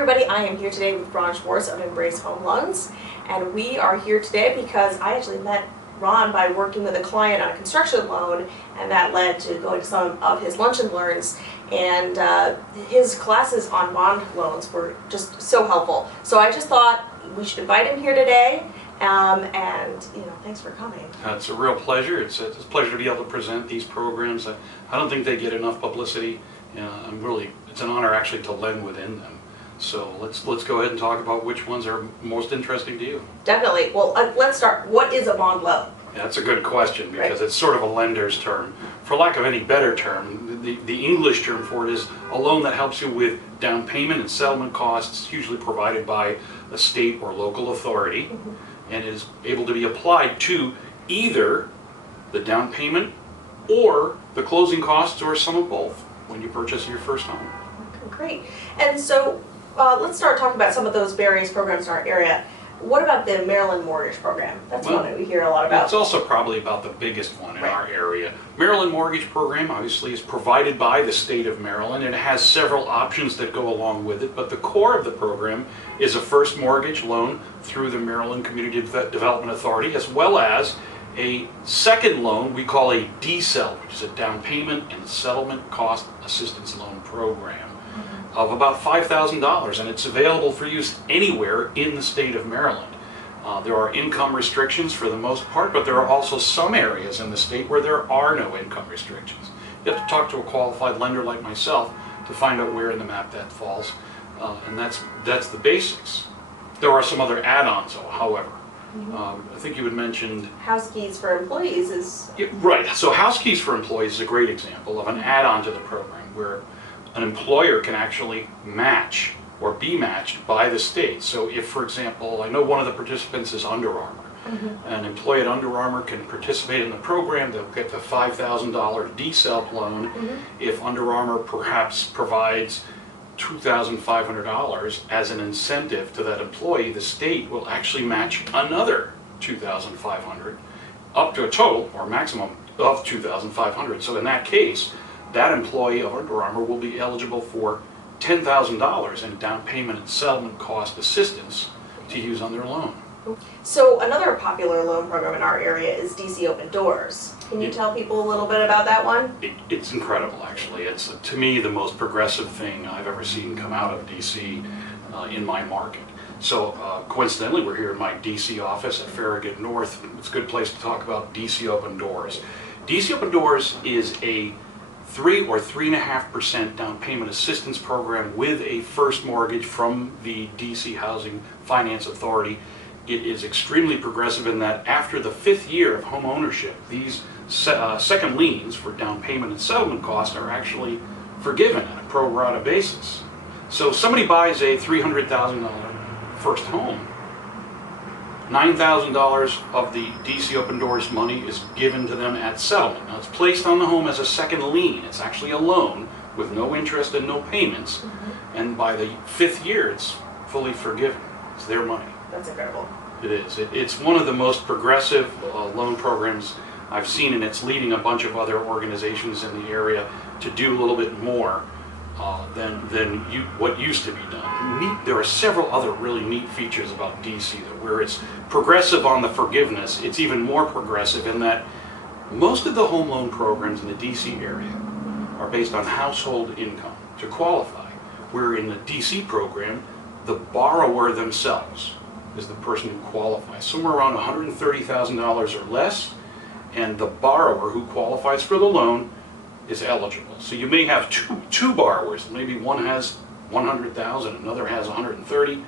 everybody, I am here today with Ron Schwartz of Embrace Home Loans, and we are here today because I actually met Ron by working with a client on a construction loan, and that led to going to some of his lunch and learns, and his classes on bond loans were just so helpful. So I just thought we should invite him here today, and thanks for coming. It's a real pleasure. It's a pleasure to be able to present these programs. I don't think they get enough publicity. It's an honor actually to lend within them. So let's go ahead and talk about which ones are most interesting to you. Definitely. Well, let's start. What is a bond loan? Yeah, that's a good question because it's sort of a lender's term. For lack of any better term, the English term for it is a loan that helps you with down payment and settlement costs, usually provided by a state or local authority, and is able to be applied to either the down payment or the closing costs or some of both when you purchase your first home. Okay, great. And so let's start talking about some of those various programs in our area. What about the Maryland Mortgage Program? That's one that we hear a lot about. It's also probably about the biggest one in our area. Maryland Mortgage Program obviously is provided by the state of Maryland, and it has several options that go along with it, but the core of the program is a first mortgage loan through the Maryland Community Development Authority, as well as a second loan we call a DSEL, which is a down payment and settlement cost assistance loan program of about $5,000, and it's available for use anywhere in the state of Maryland. There are income restrictions for the most part, but there are also some areas in the state where there are no income restrictions. You have to talk to a qualified lender like myself to find out where in the map that falls, and that's the basics. There are some other add-ons, however. I think you had mentioned House Keys for Employees is... Yeah, right. So House Keys for Employees is a great example of an add-on to the program where an employer can actually match or be matched by the state. So if, for example, I know one of the participants is Under Armour. An employee at Under Armour can participate in the program. They'll get the $5,000 DSEL loan if Under Armour perhaps provides $2,500 as an incentive to that employee. The state will actually match another $2,500 up to a total or maximum of $2,500. So in that case, that employee of Under Armour will be eligible for $10,000 in down payment and settlement cost assistance to use on their loan. So another popular loan program in our area is DC Open Doors. Can you tell people a little bit about that one? It's incredible, actually. It's, to me, the most progressive thing I've ever seen come out of DC in my market. So coincidentally, we're here in my DC office at Farragut North. It's a good place to talk about DC Open Doors. DC Open Doors is a 3 or 3.5% down payment assistance program with a first mortgage from the DC Housing Finance Authority. It is extremely progressive in that after the 5th year of home ownership, these second liens for down payment and settlement costs are actually forgiven on a pro rata basis. So if somebody buys a $300,000 first home, $9,000 of the DC Open Doors money is given to them at settlement. Now it's placed on the home as a second lien. It's actually a loan with no interest and no payments, and by the 5th year it's fully forgiven. It's their money. That's incredible. It is. It's one of the most progressive loan programs I've seen, and it's leading a bunch of other organizations in the area to do a little bit more than what used to be done. There are several other really neat features about DC, though, where it's progressive on the forgiveness. It's even more progressive in that most of the home loan programs in the DC area are based on household income to qualify, where in the DC program, the borrower themselves is the person who qualifies, somewhere around $130,000 or less, and the borrower who qualifies for the loan is eligible. So you may have two borrowers. Maybe one has $100,000, another has $130,000.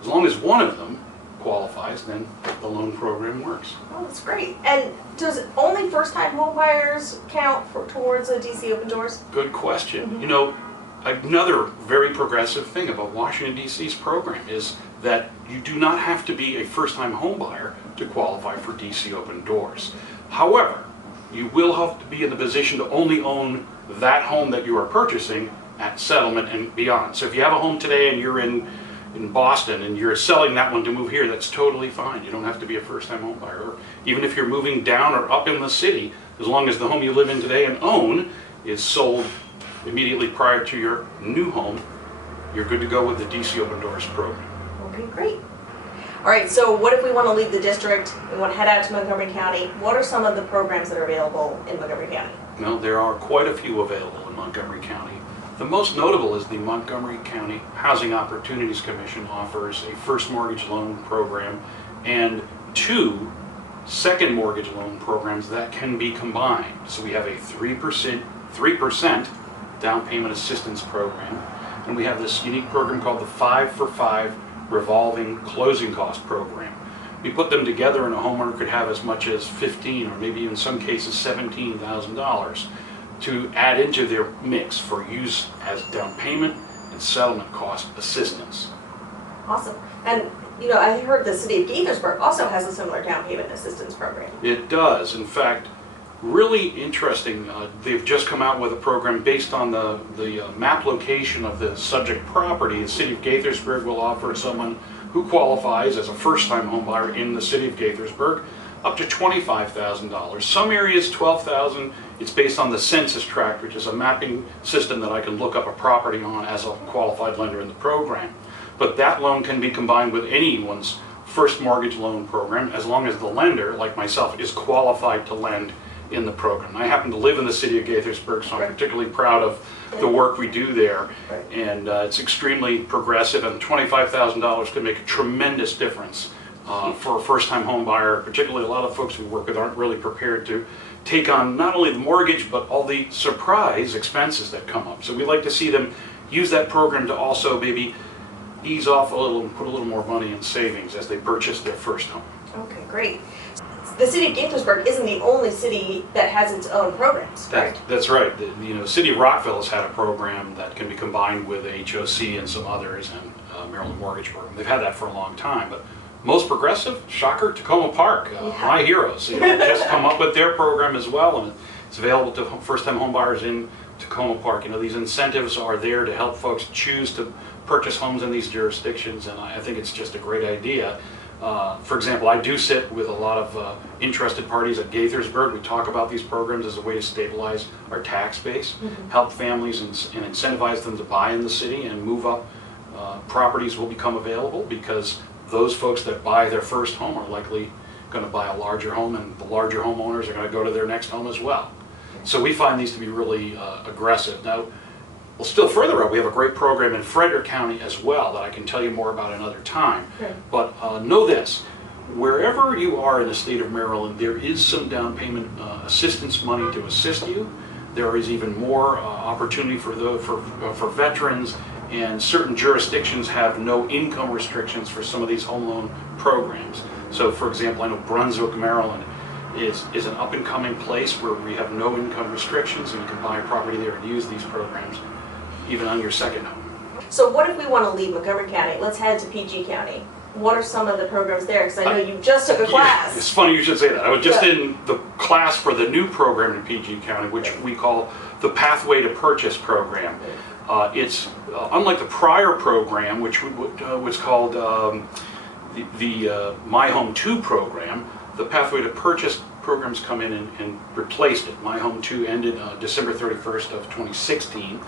As long as one of them qualifies, then the loan program works. Oh, that's great. And does only first-time home buyers count towards a DC Open Doors? Good question. You know, another very progressive thing about Washington, D.C.'s program is that you do not have to be a first-time home buyer to qualify for DC Open Doors. However, you will have to be in the position to only own that home that you are purchasing at settlement and beyond. So if you have a home today and you're in Boston and you're selling that one to move here, that's totally fine. You don't have to be a first-time home buyer. Or even if you're moving down or up in the city, as long as the home you live in today and own is sold immediately prior to your new home, you're good to go with the DC Open Doors program. Okay, great. All right, so what if we want to leave the district, we want to head out to Montgomery County? What are some of the programs that are available in Montgomery County? Well, there are quite a few available in Montgomery County. The most notable is the Montgomery County Housing Opportunities Commission offers a first mortgage loan program and 2 second mortgage loan programs that can be combined. So we have a 3% down payment assistance program, and we have this unique program called the 5 for 5 revolving closing cost program. We put them together and a homeowner could have as much as $15,000 or maybe even some cases $17,000 to add into their mix for use as down payment and settlement cost assistance. Awesome. And you know, I heard the city of Gaithersburg also has a similar down payment assistance program. It does. In fact, really interesting. They've just come out with a program based on the map location of the subject property. The city of Gaithersburg will offer someone who qualifies as a first-time homebuyer in the city of Gaithersburg up to $25,000. Some areas $12,000. It's based on the census tract, which is a mapping system that I can look up a property on as a qualified lender in the program. But that loan can be combined with anyone's first mortgage loan program as long as the lender, like myself, is qualified to lend in the program. I happen to live in the city of Gaithersburg, so I'm particularly proud of the work we do there. And it's extremely progressive, and $25,000 can make a tremendous difference for a first-time home buyer. Particularly a lot of folks we work with aren't really prepared to take on not only the mortgage but all the surprise expenses that come up. So we like to see them use that program to also maybe ease off a little and put a little more money in savings as they purchase their first home. Okay, great. The city of Gaithersburg isn't the only city that has its own programs, correct? That's right. The city of Rockville has had a program that can be combined with HOC and some others, and Maryland Mortgage Program. They've had that for a long time, but most progressive, shocker, Tacoma Park, my heroes, just come up with their program as well, and it's available to first-time home buyers in Tacoma Park. These incentives are there to help folks choose to purchase homes in these jurisdictions, and I think it's just a great idea. For example, I do sit with a lot of interested parties at Gaithersburg. We talk about these programs as a way to stabilize our tax base, help families and incentivize them to buy in the city and move up. Properties will become available because those folks that buy their first home are likely going to buy a larger home, and the larger homeowners are going to go to their next home as well. So we find these to be really aggressive. Now, well, still further up, we have a great program in Frederick County as well that I can tell you more about another time. Okay. But know this, wherever you are in the state of Maryland, there is some down payment assistance money to assist you. There is even more opportunity for veterans, and certain jurisdictions have no income restrictions for some of these home loan programs. So for example, I know Brunswick, Maryland is an up-and-coming place where we have no income restrictions, and you can buy a property there and use these programs even on your second home. So what if we want to leave Montgomery County? Let's head to PG County. What are some of the programs there? Because I know you just took a class. It's funny you should say that. I was just in the class for the new program in PG County, which we call the Pathway to Purchase program. It's unlike the prior program, which was called the My Home 2 program. The Pathway to Purchase programs come in and replaced it. My Home 2 ended December 31st of 2016.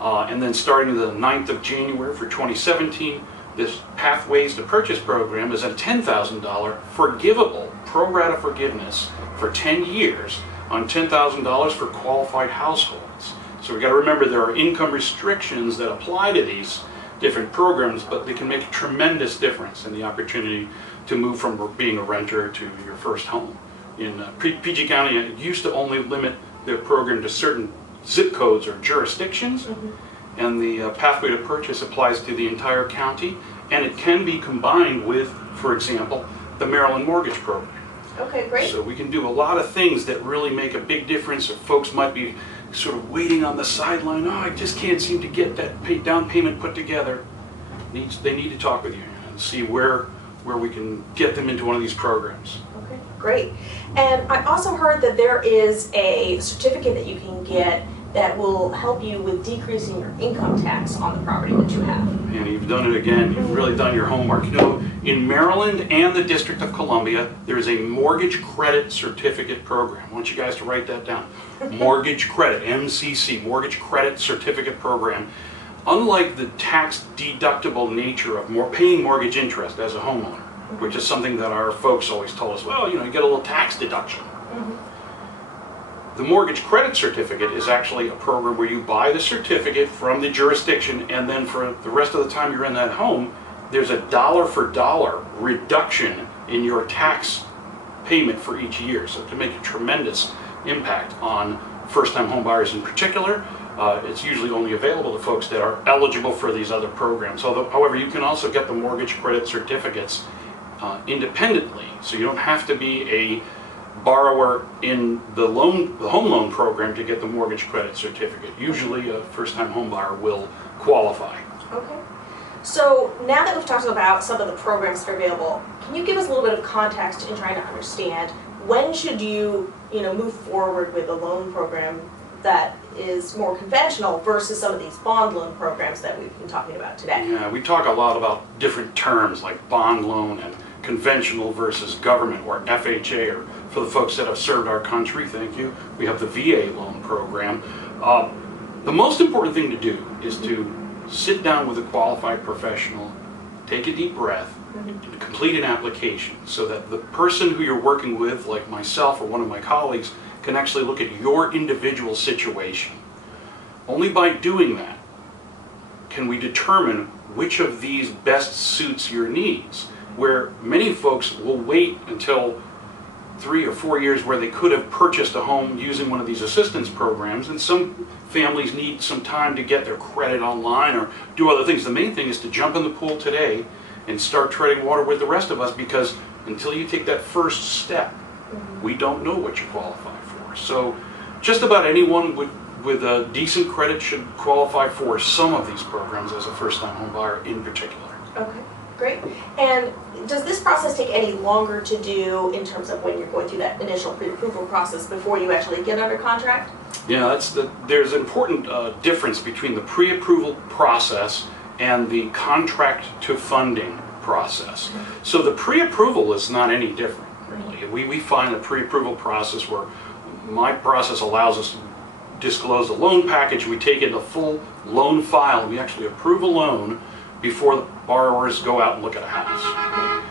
And then starting the 9th of January for 2017, this Pathways to Purchase program is a $10,000 forgivable pro rata forgiveness for 10 years on $10,000 for qualified households. So we got to remember there are income restrictions that apply to these different programs, but they can make a tremendous difference in the opportunity to move from being a renter to your first home. In PG County, it used to only limit their program to certain zip codes or jurisdictions, and the Pathway to Purchase applies to the entire county, and it can be combined with, for example, the Maryland Mortgage Program. Okay, great. So we can do a lot of things that really make a big difference. If folks might be sort of waiting on the sideline, oh, I just can't seem to get that down payment put together, they need to talk with you and see where we can get them into one of these programs. Okay, great. And I also heard that there is a certificate that you can get that will help you with decreasing your income tax on the property that you have. And you've done it again. You've really done your homework. You know, in Maryland and the District of Columbia, there is a mortgage credit certificate program. I want you guys to write that down. Mortgage credit, MCC, mortgage credit certificate program. unlike the tax deductible nature of paying mortgage interest as a homeowner, which is something that our folks always told us, well, you get a little tax deduction. The mortgage credit certificate is actually a program where you buy the certificate from the jurisdiction, and then for the rest of the time you're in that home, there's a dollar for dollar reduction in your tax payment for each year. So it can make a tremendous impact on first-time home buyers in particular. It's usually only available to folks that are eligible for these other programs. However, you can also get the mortgage credit certificates independently, so you don't have to be a borrower in the home loan program to get the mortgage credit certificate. Usually a first-time home buyer will qualify. Okay. So now that we've talked about some of the programs that are available, can you give us a little bit of context in trying to understand when should you move forward with a loan program that is more conventional versus some of these bond loan programs that we've been talking about today? Yeah, we talk a lot about different terms like bond loan and conventional versus government, or FHA, or for the folks that have served our country, thank you, we have the VA loan program. The most important thing to do is to sit down with a qualified professional, take a deep breath, and complete an application so that the person who you're working with, like myself or one of my colleagues, can actually look at your individual situation. Only by doing that can we determine which of these best suits your needs, where many folks will wait until 3 or 4 years where they could have purchased a home using one of these assistance programs, and some families need some time to get their credit online or do other things. The main thing is to jump in the pool today and start treading water with the rest of us, because until you take that first step, we don't know what you qualify for. So just about anyone with a decent credit should qualify for some of these programs as a first-time home buyer in particular. Okay, great. And does this process take any longer to do in terms of when you're going through that initial pre-approval process before you actually get under contract? Yeah, there's an important difference between the pre-approval process and the contract to funding process. So the pre-approval is not any different, really. We find the pre-approval process where my process allows us to disclose the loan package. We take in the full loan file, and we actually approve a loan before the borrowers go out and look at a house.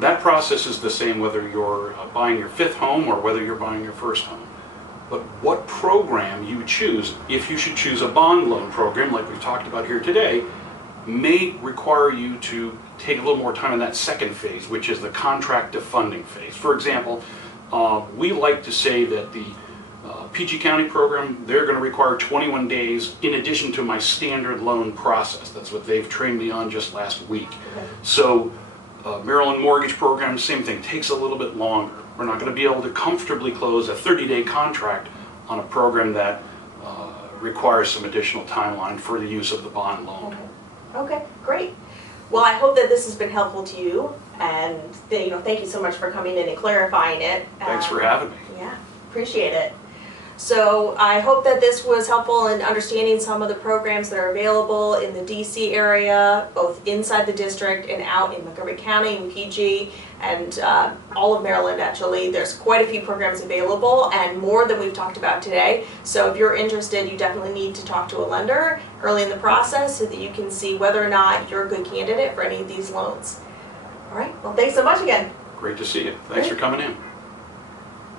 That process is the same whether you're buying your 5th home or whether you're buying your first home. But what program you choose, if you should choose a bond loan program like we've talked about here today, may require you to take a little more time in that second phase, which is the contract to funding phase. For example, we like to say that the PG County program, they're going to require 21 days in addition to my standard loan process. That's what they've trained me on just last week. Okay. So Maryland mortgage program, same thing, takes a little bit longer. We're not going to be able to comfortably close a 30-day contract on a program that requires some additional timeline for the use of the bond loan. Okay, great. Well, I hope that this has been helpful to you, and thank you so much for coming in and clarifying it. Thanks for having me. Yeah, appreciate it. So I hope that this was helpful in understanding some of the programs that are available in the DC area, both inside the district and out in Montgomery County and PG, and all of Maryland actually. There's quite a few programs available, and more than we've talked about today. So if you're interested, you definitely need to talk to a lender early in the process so that you can see whether or not you're a good candidate for any of these loans. All right, well, thanks so much again. Great to see you. Thanks for coming in.